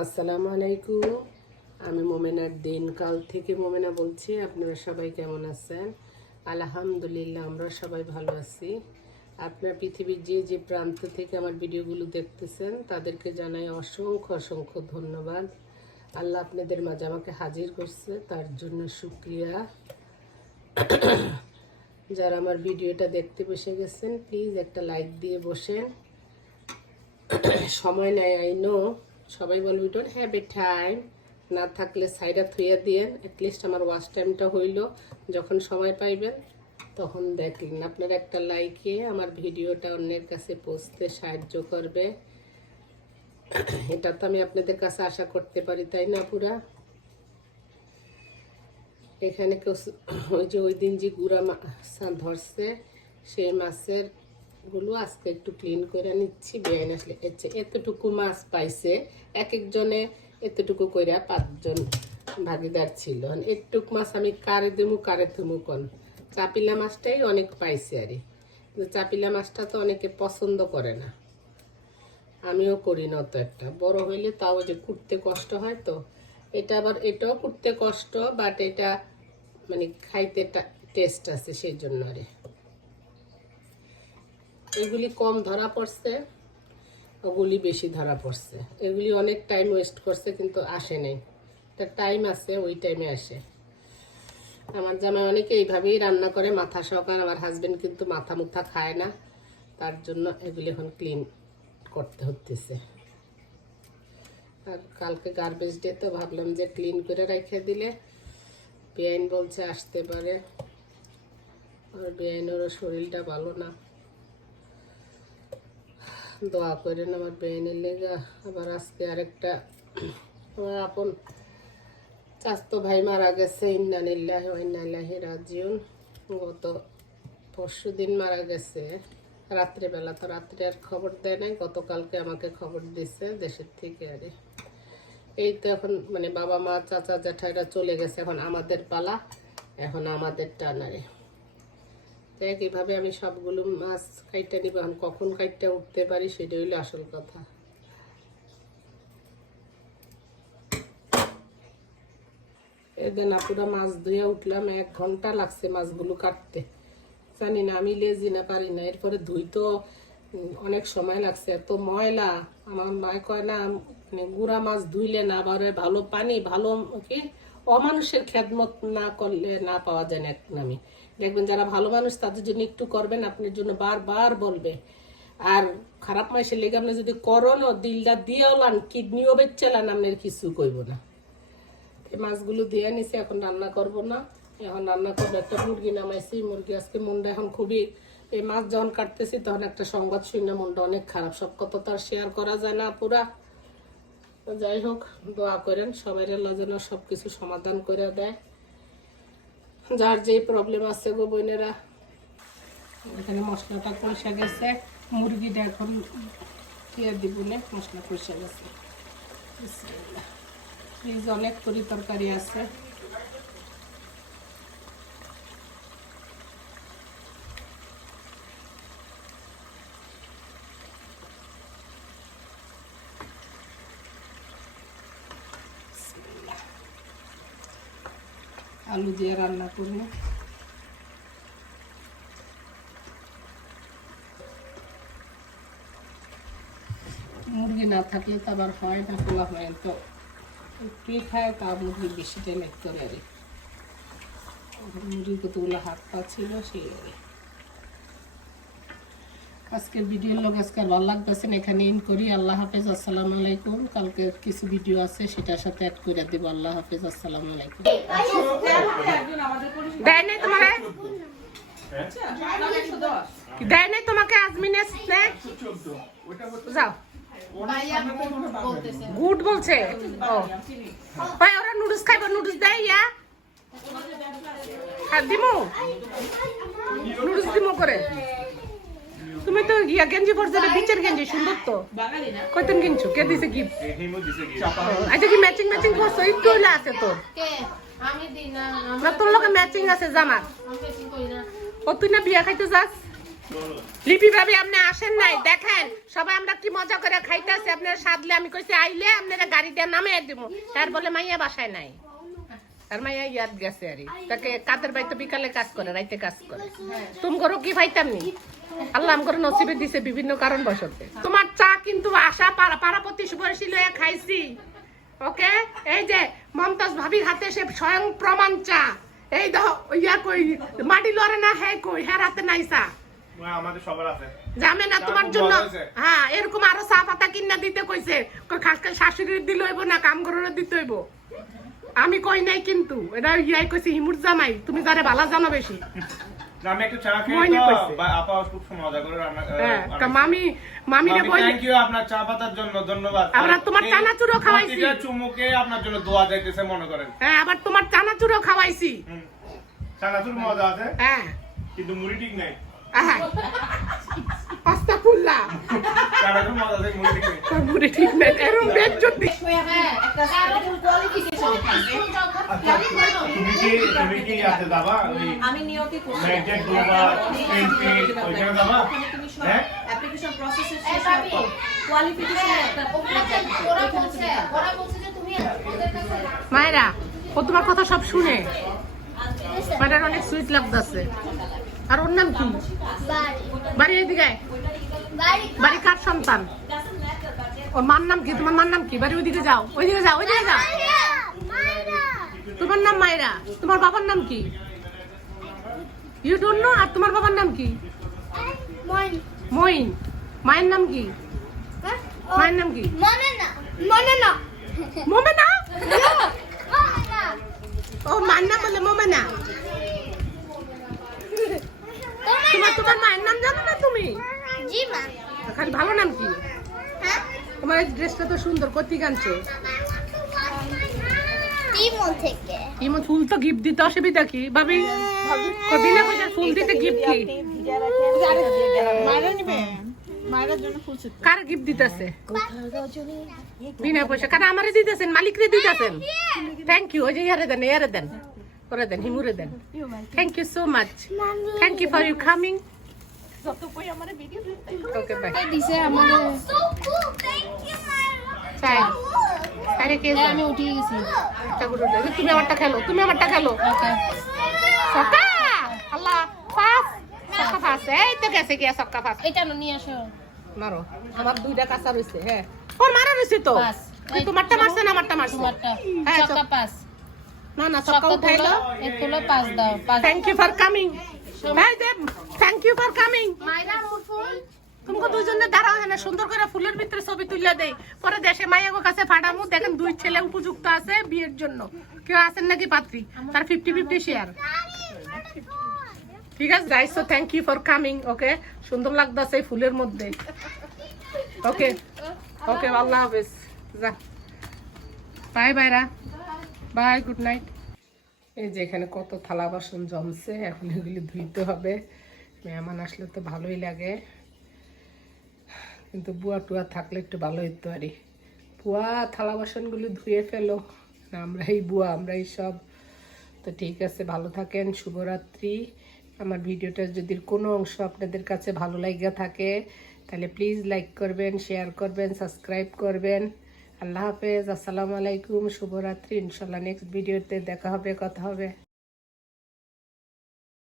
আসসালামু আলাইকুম। আমি মোমেনার দিনকাল থেকে মোমেনা বলছি। আপনারা সবাই কেমন আছেন? আলহামদুলিল্লাহ, আমরা সবাই ভালো আছি। আপনার পৃথিবীর যে যে প্রান্ত থেকে আমার ভিডিওগুলো দেখতেছেন, তাদেরকে জানাই অসংখ্য অসংখ্য ধন্যবাদ। আল্লাহ আপনাদের মাঝে আমাকে হাজির করছে, তার জন্য শুক্রিয়া। যারা আমার ভিডিওটা দেখতে বসে গেছেন, প্লিজ একটা লাইক দিয়ে বসেন। সময় নেয় আই নো। সবাই বলবি ডোন্ট হ্যাভ এ টাইম না থাকলে সাইডা থুইয়া দিয়েন। অ্যাটলিস্ট আমার ওয়াচ টাইমটা হইল। যখন সময় পাইবেন, তখন দেখলেন। আপনার একটা লাইকে আমার ভিডিওটা অন্যের কাছে পৌঁছতে সাহায্য করবে। এটা তো আমি আপনাদের কাছে আশা করতে পারি, তাই না পুরা এখানে কস- ওই যে ওই দিন যে গুড়া মাছ ধরছে, সেই মাছের গুলো আজকে একটু ক্লিন করে নিচ্ছি বেআইন আসলে এচ্ছে এতটুকু মাছ পাইছে, এক একজনে এতটুকু কইরা পাঁচজন ভাগিদার ছিল। একটুক মাছ আমি কারে দেমু, কারে থুমু কন? চাপিলা মাছটাই অনেক পাইছে আরে চাপিলা মাছটা তো অনেকে পছন্দ করে না। আমিও করি না অত একটা। বড় হইলে তাও যে কুটতে কষ্ট হয় তো। এটা আবার, এটাও কুটতে কষ্ট বাট এটা মানে খাইতে টেস্ট আছে সেই জন্য আরে এগুলি কম ধরা পড়ছে, ওগুলি বেশি ধরা পড়ছে। এগুলি অনেক টাইম ওয়েস্ট করছে, কিন্তু আসে নাই। তার টাইম আছে, ওই টাইমে আসে। আমার জামাই অনেকে এইভাবেই রান্না করে, মাথা সহকার। আমার হাজবেন্ড কিন্তু মাথা মুথা খায় না। তার জন্য এগুলি এখন ক্লিন করতে হতেছে আর কালকে গার্বেজ ডে তো ভাবলাম যে ক্লিন করে রেখে দিলে বেআইন বলছে আসতে পারে। আর বেআইনেরও শরীরটা ভালো না। দোয়া করেন আমার বেআইনের লেগা। আবার আজকে আরেকটা, আমার আপন চাস্তো ভাই মারা গেছে ইন্নানিল্লাহ ইন্নাল্লাহি রাজিউন। গত পরশু দিন মারা গেছে। রাত্রেবেলা তো রাত্রে আর খবর দেয় নাই, গতকালকে আমাকে খবর দিছে দেশের থেকে আরে এই তো এখন মানে বাবা মা, চাচা, জ্যাঠাইরা চলে গেছে, এখন আমাদের পালা, এখন আমাদের টানারে দেখ এইভাবে আমি সবগুলো মাছ কাইটা নিব। এখন কখন কাইটা উঠতে পারি সেটা হইল আসল কথা। এদিন আপুরা, মাছ ধুয়ে উঠলাম। এক ঘণ্টা লাগছে মাছগুলো কাটতে। জানি না, আমি লেজি না, পারি না। এরপরে ধুই তো অনেক সময় লাগছে। এত ময়লা। আমার মায় কয় না মানে গুড়া মাছ ধুইলে না আবার ভালো পানি, ভালো কি অমানুষের খেদমত না করলে না পাওয়া যায় না এক নামে। দেখবেন যারা ভালো মানুষ, তাদের জন্য একটু করবেন, আপনার জন্য বারবার বলবে। আর খারাপ মাসের লেগে আপনি যদি করোনও দিলটা দিয়েও লান, কিডনিও বেচালান আপনার কিছু কইব না। এই মাছগুলো দিয়ে নিছি এখন রান্না করব না। এখন রান্না করব, একটা মুরগি নামাইছি। মুরগি আজকে মনটা এখন খুবই, এই মাছ যখন কাটতেছি, তখন একটা সংবাদ শুনে মনটা অনেক খারাপ। সব কথা তো আর শেয়ার করা যায় না পুরা। যাই হোক, দোয়া করেন, সবাই যেন সব কিছু সমাধান করে দেয়। যার যেই প্রবলেম আছে গো বোনেরা, এখানে মশলাটা কষা গেছে। মুরগিটা এখন দিয়ে দিব না, মশলা কষা গেছে। ফ্রিজ অনেক তরি তরকারি আছে। আলু দিয়ে রান্না করব মুরগি না থাকলে তো আবার হয় না খোলা হয় তো একটুই খায়, তা মুরগি বেশি টাইম একটু কি। মুরগি কতগুলো হাত পা ছিল সেই আর। আজকের ভিডিওর লোক আজকে ভালো লাগতেছেন এখানে ইন করি। আল্লাহ হাফেজ, আসসালামু আলাইকুম। কালকে কিছু ভিডিও আছে, সেটার সাথে অ্যাড করে দেবো। আল্লাহ হাফেজ, আসসালামু আলাইকুম। দেয় তোমাকে? দেয় তোমাকে গুড বলছে। ভাই দেয় হ্যাঁ দিমু। দিমু করে। তুমি তো ইয়া গেঞ্জি পরছে বিচের গেঞ্জি সুন্দর তো। কয়তন কিনছো কে দিছে গিফট আচ্ছা কি ম্যাচিং ম্যাচিং করছ? একটু হইলে আছে তো। কে? আমি দিই না না তোর লগে ম্যাচিং আছে জামা আমি বেশি করি না? ও তুই না বিয়া খাইতে যাস? লিপি ভাবি আপনি আসেন নাই দেখেন। সবাই আমরা কি মজা করে খাইতেছি আপনারা সাদলে আমি কইছি আইলে আপনারা গাড়ি দিয়ে নামে দিব। তার বলে মাইয়া বাসায় নাই। আর মাইয়া ইয়াদ গেছে আরে। তাকে কাদের বিকালে কাজ করে রাইতে কাজ করে। তুমি করো কি ভাইতাম নি? আল্লাহ আমগর নসিবে দিছে বিভিন্ন কারণ বশতে তোমার চা কিন্তু আশা পাড়া লয়ে খাইছি। ওকে? এই যে মমতাজ ভাবির হাতে সে স্বয়ং প্রমাণ চা। এই দেখো ইয়া কই মাটি লড়ে না হ্যাঁ কই হ্যাঁ রাতে নাই চা। আমাদের সবার আছে যাবে না তোমার জন্য। হ্যাঁ এরকম আরও চা পাতা কিনা দিতে কইছে। খাস খাস শাশুড়ির দিলে হইব না কাম করে দিতে হইব। আমি কই নাই কিন্তু। এটা ইয়াই কইছে হিমুর জামাই তুমি যারে ভালো জানো বেশি। আমি একটু চা খেয়ে তো আপা খুব মজা করে রান্না হ্যাঁ মামি মামি রে বই থ্যাংক ইউ আপনার চা পাতার জন্য ধন্যবাদ। আমরা তোমার চানাচুরও খাওয়াইছি। চুমুকে আপনার জন্য দোয়া যাইতেছে মনে করেন। হ্যাঁ আবার তোমার চানাচুরও খাওয়াইছি। চানাচুর মজা আছে? হ্যাঁ। কিন্তু মুড়ি ঠিক নাই। আহা। আস্তাগফিরুল্লাহ ঠিক আমি করছি হ্যাঁ অ্যাপ্লিকেশন প্রসেসের শেষ কোয়ালিফিকেশন একটা ওরা বলছে ওরা বলছে যে তুমি ওদের কাছে মায়েরা ও তোমার কথা সব শুনে। মায়ের অনেক সুইট লাগতেছে। আর ওর নাম কি? বাড়ি। এদিকে। বাড়ি কার সন্তান। ওর মার নাম কি? তোমার মার নাম কি? বাড়ি ওইদিকে যাও। ওইদিকে যাও ওইদিকে যাও। তোমার নাম মায়েরা। তোমার বাবার নাম কি? ইউ ডোন্ট নো আর তোমার বাবার নাম কি? মইন মায়ের নাম কি? মায়ের নাম কি? মোমেনা। ও মায়ের নাম বলে মোমেনা। তোমার তোমার মায়ের নাম জানো না তুমি? খালি ভালো নাম কি? তোমার এই ড্রেসটা তো সুন্দর কতি গানছো থেকে। ইমন ফুল তো গিফট দিতে অসুবিধা কি? ভাবি বিনা পয়সার ফুল দিতে গিফট কি? কার গিফট দিতেছে? বিনা পয়সা। কারণ আমারে দিতেছেন মালিকরে দিতেছেন। থ্যাংক ইউ ওই যে ইয়ারে দেন ইয়ারে দেন। করে দেন হিমুরে দেন। Thank you so much thank you for you coming okay bye দিছে আমার সো কুল থ্যাংক ইউ চাই আরে কে আমি উঠে গেছি একটা করে উঠে। তুমি আমারটা খেলো তুমি আমারটা খেলো সক্কা আল্লাহ পাস সক্কা পাস এই তো গেছে গিয়া সক্কা পাস এটা নো নিয়ে আসো মারো আমার দুইটা কাঁচা রয়েছে হ্যাঁ ওর মারা রয়েছে তো পাস। তুই তোমারটা মারছে না আমারটা মারছে তোমারটা হ্যাঁ, ছক্কা চক- পাস না না সক্কা ছক্কা উঠাইলো তুলো এক তুলো পাস দাও pass thank you for coming ভাই Dev thank you for coming মাইরা ফুল তোমাকে দুইজনে দাঁড়াও এখানে সুন্দর করে ফুলের ভিতরে ছবি তুলে দেই পরে দেশে মাইয়াগো কাছে ফাটামু দেখেন দুই ছেলে উপযুক্ত আছে বিয়ের জন্য কেউ আছেন নাকি পাত্রী তার ফিফটি ফিফটি শেয়ার ঠিক আছে guys so thank you for coming okay সুন্দর লাগতেছে এই ফুলের মধ্যে ওকে ওকে আল্লাহ হাফেজ। যা। বাই বাইরা বাই গুড নাইট এই যে এখানে কত থালা বাসন জমছে, এখন এগুলি ধুইতে হবে। মেহমান আসলে তো ভালোই লাগে। কিন্তু বুয়া টুয়া থাকলে একটু ভালো হইতো আরে বুয়া থালা বাসনগুলি ধুয়ে ফেলো, না আমরা এই বুয়া আমরা এই সব। তো ঠিক আছে, ভালো থাকেন, শুভরাত্রি। আমার ভিডিওটা যদি কোনো অংশ আপনাদের কাছে ভালো লাগা থাকে, তাহলে প্লিজ লাইক করবেন শেয়ার করবেন সাবস্ক্রাইব করবেন। আল্লাহ হাফেজ আসসালামু আলাইকুম শুভরাত্রি ইনশাল্লাহ নেক্সট ভিডিওতে দেখা হবে কথা হবে।